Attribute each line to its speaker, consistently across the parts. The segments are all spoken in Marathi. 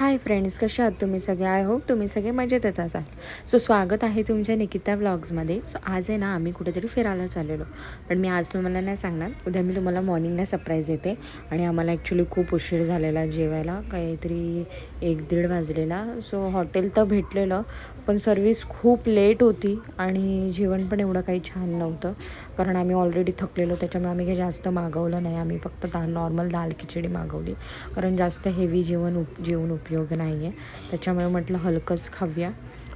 Speaker 1: हाय फ्रेंड्स कसे आहात तुम्ही सगळे? आय होप तुम्ही सगळे मजेतच असाल. सो स्वागत आहे तुमच्या निकिता व्लॉग्समध्ये सो आज आहे ना आम्ही कुठेतरी फिरायला चाललेलो. पण मी आज तुम्हाला नाही सांगणार. उद्या मी तुम्हाला मॉर्निंगला सरप्राईज देते. आणि आम्हाला ॲक्च्युली खूप उशीर झालेला जेवायला. काहीतरी एक दीड वाजलेला. सो हॉटेल तर भेटलेलं. पण सर्विस खूप लेट होती. आणि जेवण पण एवढं काही छान नव्हतं. कारण आम्ही ऑलरेडी थकलेलो. त्याच्यामुळे आम्ही काही जास्त मागवलं नाही. आम्ही फक्त दा नॉर्मल दाल खिचडी मागवली. कारण जास्त हेवी जेवण उप जेवण उपयोग नाही आहे त्याच्यामुळे म्हटलं हलकंच खाऊया.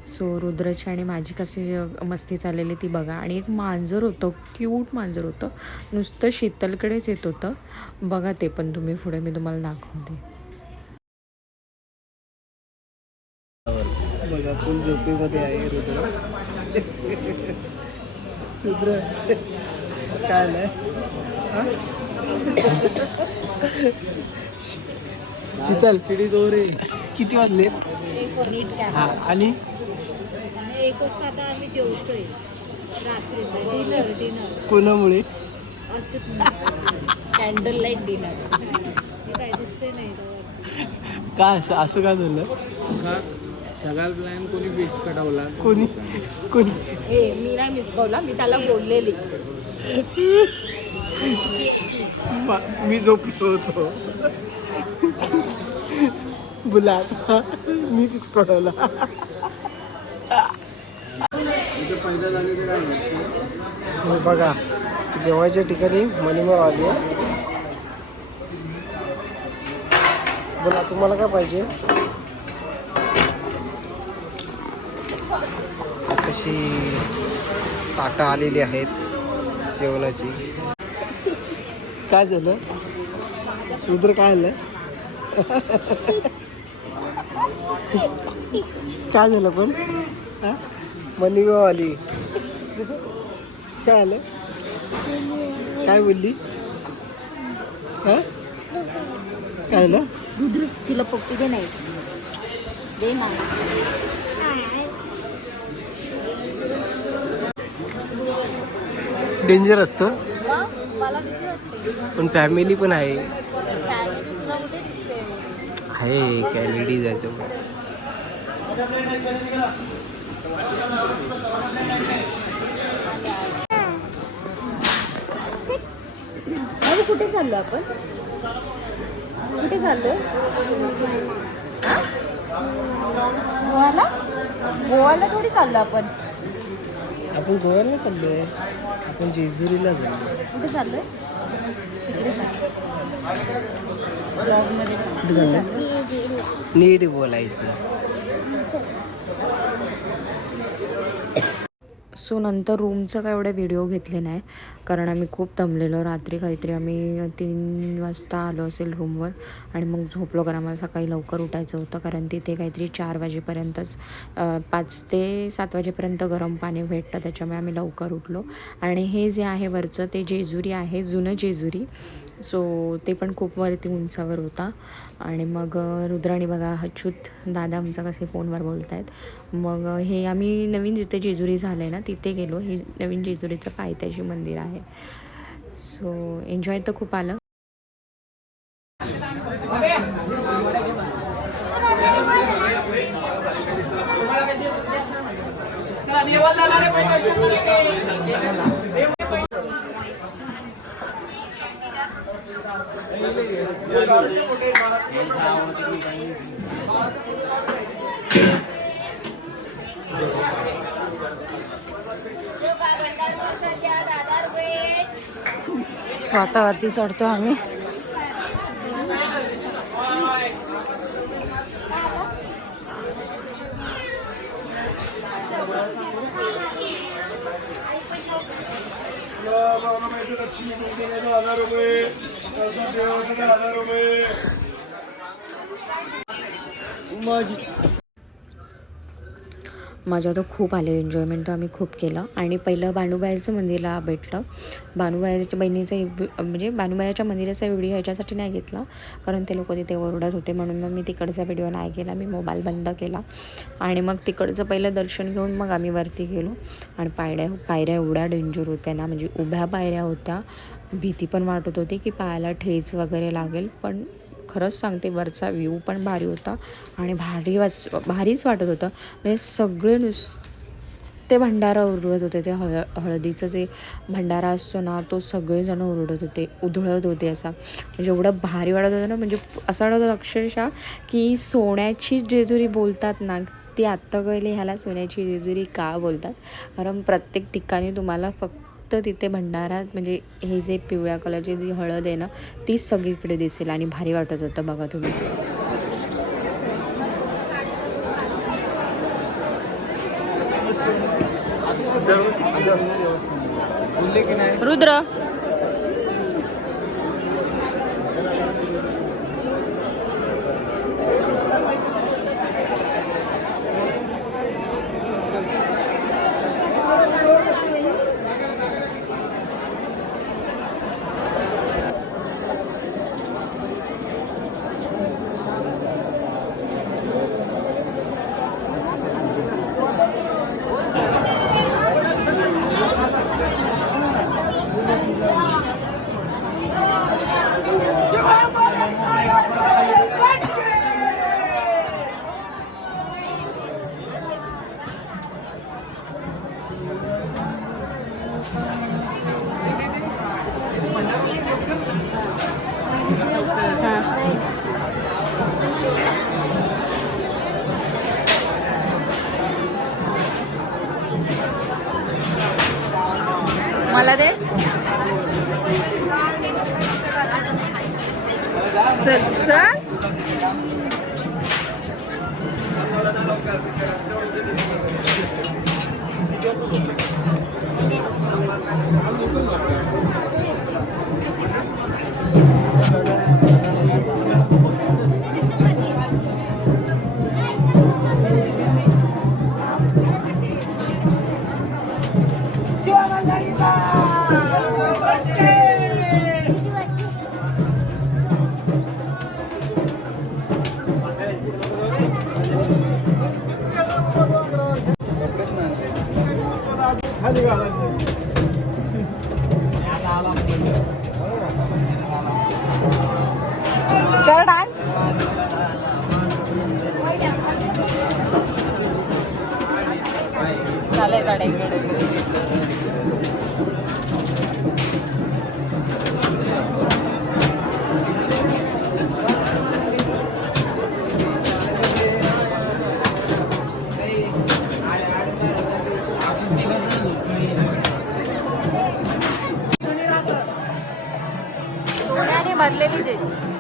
Speaker 1: सो रुद्रची आणि माझी कशी मस्ती चाललेली ती बघा. आणि एक मांजर होतं क्यूट मांजर होतं. नुसतं शीतलकडेच येत होतं. बघा ते पण तुम्ही पुढे मी तुम्हाला दाखवते.
Speaker 2: बघा फुल झोपेमध्ये आहे रुद्र. रुद्र काय हा? शीतल. चिडी दोरे. किती वाजले? हा आणि?
Speaker 3: एक वाजता आता आम्ही जेवतोय. Dinner dinner.
Speaker 2: कोणामुळे?
Speaker 3: Candle light dinner. हे काय दिसते नाही.
Speaker 2: का असं असं का झालं?
Speaker 4: का? सगळा प्लॅन कोणी फिक्स कटवला
Speaker 2: कोणी कोणी?
Speaker 3: हे मी नाही मिस कॉल मी त्याला बोललेली.
Speaker 2: मा- मी झोपलो होतो. बोला मी पिसकडवला
Speaker 4: इथे
Speaker 2: बघा जेवायच्या ठिकाणी मनिमा आली आहे. बोला तुम्हाला काय पाहिजे? तशी ताटं आलेली आहेत जेवणाची. काय झालं? रुद्र काय आलं? काय झालं पण? हा? मनिमा आली काय आलं? काय बोलली? हा? काय झालं?
Speaker 3: रुद्र तिला पप्पी दे नाही. दे ना.
Speaker 2: डेंजर असतं. पण फॅमिली पण आहे
Speaker 3: फॅमिली तुला कुठे दिसते
Speaker 2: आहे काय लेडीज आहे
Speaker 3: अरे कुठे चाललो आपण? कुठे चाललोय हा? गोव्याला गोव्याला थोडी चाललो आपण.
Speaker 2: आपण गोव्याला चाललोय. आपण जेजुरीला चाललोय
Speaker 3: कुठे चाललोय? तिकडे ब्लॉगमध्ये.
Speaker 2: नीट बोलायचं.
Speaker 1: सो नंतर रूमचं काय एवढे व्हिडिओ घेतले नाही. कारण आम्ही खूप दमलेलो. रात्री काहीतरी आम्ही तीन वाजता आलो असेल रूमवर आणि मग झोपलो. कारण आम्हाला सकाळी लवकर उठायचं होतं. कारण तिथे काहीतरी चार वाजेपर्यंतच पाच ते सात वाजेपर्यंत गरम पाणी भेटतं. त्याच्यामुळे आम्ही लवकर उठलो. आणि हे जे आहे वरचं ते जेजुरी आहे. जुनं जेजुरी. सो ते पण खूप वरती उंचावर होता. आणि मग रुद्राणी बघा अच्युत दादा आमचा कसे फोनवर बोलत आहेत मग हे आम्ही नवीन जिथे जेजुरी झालं आहे ना तिथे गेलो. हे नवीन जेजुरीचं पायथ्याशी मंदिर आहे. सो एन्जॉय तर खूप आलं. स्वतःवरती चढतो आम्ही
Speaker 4: हजार रुपये
Speaker 1: माझ्या तर खूप आले एन्जॉयमेंट तर आम्ही खूप केलं. आणि पहिलं बाणूबाईचं मंदिरला भेटलं. बाणूबाईच्या बहिणीचा म्हणजे बाणूबाईच्या मंदिराचा व्हिडिओ ह्याच्यासाठी नाही घेतला कारण ते लोक तिथे ओरडत होते. म्हणून मग मी तिकडचा व्हिडिओ नाही केला मी मोबाईल बंद केला. आणि मग तिकडचं पहिलं दर्शन घेऊन मग आम्ही वरती गेलो. आणि पायऱ्या पायऱ्या एवढ्या डेंजर होत्या ना म्हणजे उभ्या पायऱ्या होत्या. भीती पण वाटत होती की पायाला ठेच वगैरे लागेल पण खरंच सांगते वरचा व्ह्यू पण भारी होता आणि भारी वाच भारीच वाटत होतं. म्हणजे सगळे नुस ते भंडारा उरवत होते ते हळ हळदीचं जे भंडारा असतो ना तो सगळेजण उरडत होते उधळत होते असा. म्हणजे एवढं भारी वाटत होतं ना म्हणजे असं वाटत होतं अक्षरशः की सोन्याची जेजुरी बोलतात ना ती आत्ता कळली ह्याला सोन्याची जेजुरी का बोलतात? कारण प्रत्येक ठिकाणी तुम्हाला फक्त फक्त तिथे भंडारात म्हणजे हे जे पिवळ्या कलरची जी हळद आहे ना तीच सगळीकडे दिसेल आणि भारी वाटत होतं बघा तुम्ही. रुद्र. मला दे कर डान्स का चालेल सोन्याने भरलेली जेजू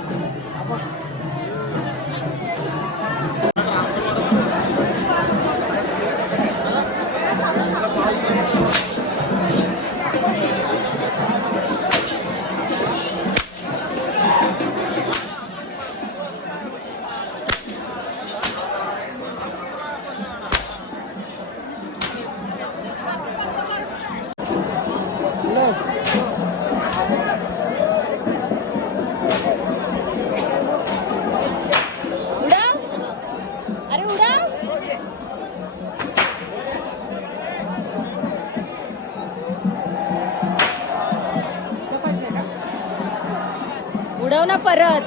Speaker 1: उडव ना परत.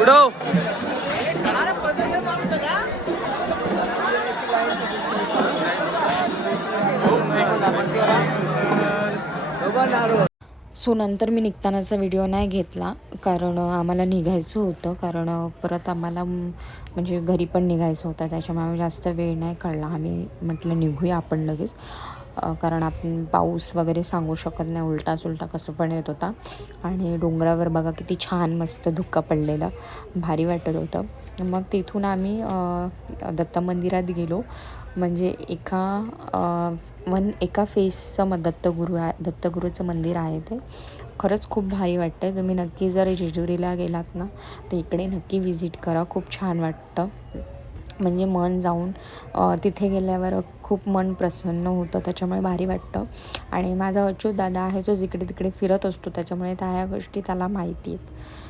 Speaker 2: उडव.
Speaker 1: सो नंतर मी निघतानाचा व्हिडिओ नाही घेतला. कारण आम्हाला निघायचं होतं. कारण परत आम्हाला म्हणजे घरी पण निघायचं होतं. त्याच्यामुळे आम्ही जास्त वेळ नाही कळला आम्ही म्हटलं निघूया आपण लगेच. कारण आपण पाऊस वगैरे सांगू शकत नाही. उलटा सुलटा कसं पण येत होता. आणि डोंगरावर बघा किती छान मस्त धुक्का पडलेलं. भारी वाटत होतं. मग तिथून आम्ही दत्त मंदिरात गेलो. म्हणजे एका वन एका फेसचं मग दत्तगुरू आहे दत्तगुरूचं मंदिर आहे ते. खरंच खूप भारी वाटतं तुम्ही नक्की जर जेजुरीला गेलात ना तर इकडे नक्की विजिट करा. खूप छान वाटतं. म्हणजे मन जाऊन तिथे गेल्यावर खूप मन प्रसन्न होतं. त्याच्यामुळे भारी वाटतं. आणि माझा अच्युत दादा आहे तो जिकडे तिकडे फिरत असतो. त्याच्यामुळे त्या ह्या गोष्टी त्याला माहिती आहेत.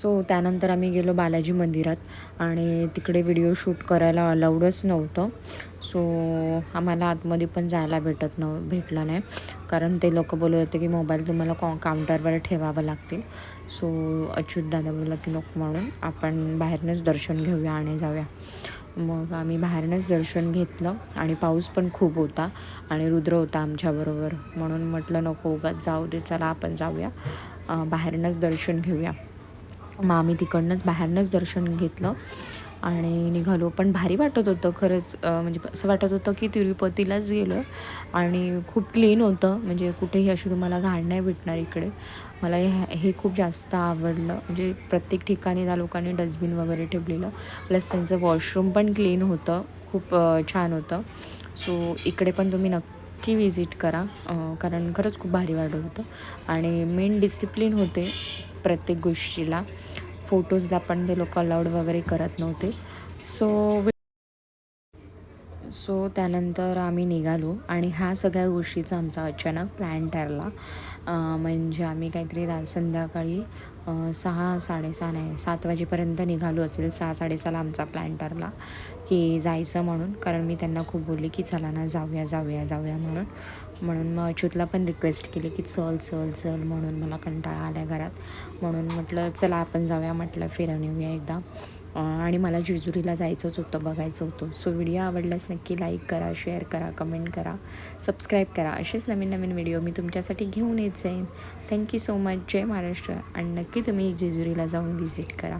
Speaker 1: सो त्यानंतर आम्ही गेलो बालाजी मंदिरात आणि तिकडे व्हिडिओ शूट करायला अलाउडच नव्हतं. सो आम्हाला आतमध्ये पण जायला भेटत नव भेटलं नाही. कारण ते लोक बोलत होते की मोबाईल तुम्हाला कॉ काउंटरवर ठेवावं लागतील. सो अच्युत दादा बोलला की नको म्हणून आपण बाहेरनंच दर्शन घेऊया आणि जाऊया. मग आम्ही बाहेरनंच दर्शन घेतलं आणि पाऊस पण खूप होता आणि रुद्र होता आमच्याबरोबर. म्हणून म्हटलं नको उगाच जाऊ दे चला आपण जाऊया. बाहेरनंच दर्शन घेऊया. मग आम्ही तिकडनंच बाहेरनंच दर्शन घेतलं. आणि निघालो. पण भारी वाटत होतं खरंच. म्हणजे असं वाटत होतं की तिरुपतीलाच गेलो आणि खूप क्लीन होतं. म्हणजे कुठेही अशी तुम्हाला घाण नाही भेटणार इकडे. मला हे हे खूप जास्त आवडलं. म्हणजे प्रत्येक ठिकाणी त्या लोकांनी डस्टबिन वगैरे ठेवलेलं. प्लस त्यांचं वॉशरूम पण क्लीन होतं. खूप छान होतं. सो इकडे पण तुम्ही नक्की नक्की विजिट करा. कारण खरंच खूप भारी वाटत होतं. आणि मेन डिसिप्लिन होते प्रत्येक गोष्टीला. फोटोजला पण ते लोक अलाउड वगैरे करत नव्हते. सो सो त्यानंतर आम्ही निघालो. आणि ह्या सगळ्या गोष्टीचा आमचा अचानक प्लॅन ठरला. म्हणजे आम्ही काहीतरी रा संध्याकाळी सहा साडेसहा नाही सात वाजेपर्यंत निघालो असेल सहा साडेसहाला आमचा प्लॅन ठरला की जायचं म्हणून. कारण मी त्यांना खूप बोलले की चला ना जाऊया जाऊया जाऊया म्हणून. म्हणून मग अच्युतला पण रिक्वेस्ट केली की चल चल चल म्हणून मला कंटाळा आला घरात. म्हणून म्हटलं चला आपण जाऊया म्हटलं फिरवून येऊया एकदा. आणि मला जेजुरीला जायचंच होतं बघायचं होतं. सो व्हिडिओ आवडल्यास नक्की लाईक करा शेअर करा कमेंट करा सबस्क्राईब करा. असेच नवीन नवीन व्हिडिओ मी तुमच्यासाठी घेऊन येत जाईन. थँक्यू सो मच जय महाराष्ट्र. आणि नक्की तुम्ही जेजुरीला जाऊन व्हिजिट करा.